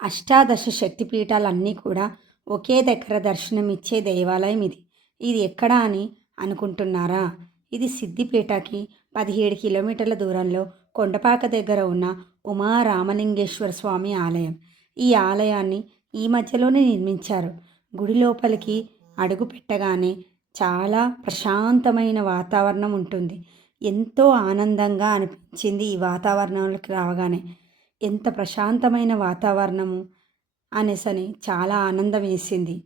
అష్టాదశ శక్తిపీఠాలన్నీ కూడా ఒకే దగ్గర దర్శనమిచ్చే దేవాలయం ఇది. ఇది ఎక్కడా అని అనుకుంటున్నారా? ఇది సిద్దిపేటకి 17 కిలోమీటర్ల దూరంలో కొండపాక దగ్గర ఉన్న ఉమా రామలింగేశ్వర స్వామి ఆలయం. ఈ ఆలయాన్ని ఈ మధ్యలోనే నిర్మించారు. గుడి లోపలికి అడుగు పెట్టగానే చాలా ప్రశాంతమైన వాతావరణం ఉంటుంది. ఎంతో ఆనందంగా అనిపించింది ఈ వాతావరణంలోకి రావగానే. ఎంత ప్రశాంతమైన వాతావరణము అనేసని చాలా ఆనందం వేసింది.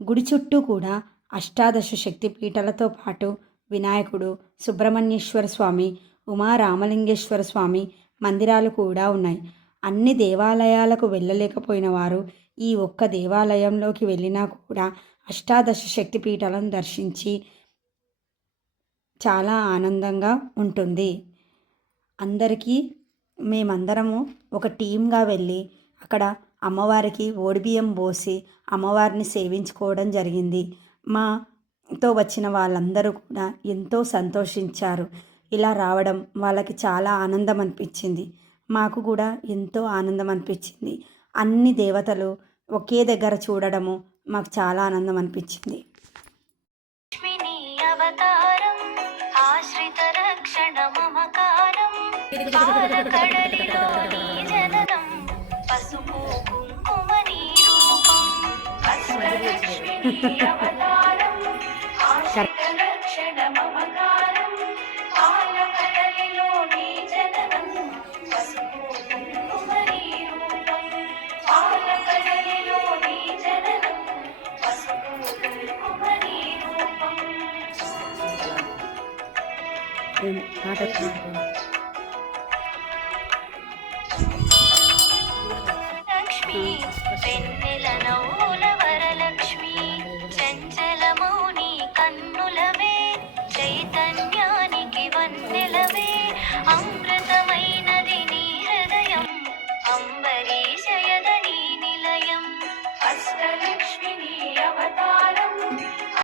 గుడి చుట్టూ కూడా అష్టాదశ శక్తి పీఠాలతో పాటు వినాయకుడు, సుబ్రహ్మణ్యేశ్వర స్వామి, ఉమా రామలింగేశ్వర స్వామి మందిరాలు కూడా ఉన్నాయి. అన్ని దేవాలయాలకు వెళ్ళలేకపోయిన వారు ఈ ఒక్క దేవాలయంలోకి వెళ్ళినా కూడా అష్టాదశ శక్తి పీఠాలను దర్శించి చాలా ఆనందంగా ఉంటుంది. అందరికీ మేమందరము ఒక టీమ్గా వెళ్ళి అక్కడ అమ్మవారికి ఓడిబియ్యం పోసి అమ్మవారిని సేవించుకోవడం జరిగింది. మాతో వచ్చిన వాళ్ళందరూ కూడా ఎంతో సంతోషించారు. ఇలా రావడం వాళ్ళకి చాలా ఆనందం అనిపించింది. మాకు కూడా ఎంతో ఆనందం అనిపించింది. అన్ని దేవతలు ఒకే దగ్గర చూడడము మాకు చాలా ఆనందం అనిపించింది. అవతారం ఆశ్రిత రక్షణ మమకారం పాలకడలిలో నీ జననం పసుపు కుంకుమ నీ రూపం అష్టలక్ష్మి అవతారం ఆశ్రిత రక్షణ మమకారం పాలకడలిలో నీ జననం పసుపు కుంకుమ నీ రూపం పాలకడలిలో నీ జననం పసుపు కుంకుమ నీ రూపం. లక్ష్మి వెన్నెల నవ్వుల వరలక్ష్మి చంచలమౌని కన్నులవే చైతన్యానికి వన్నెలవే అమృత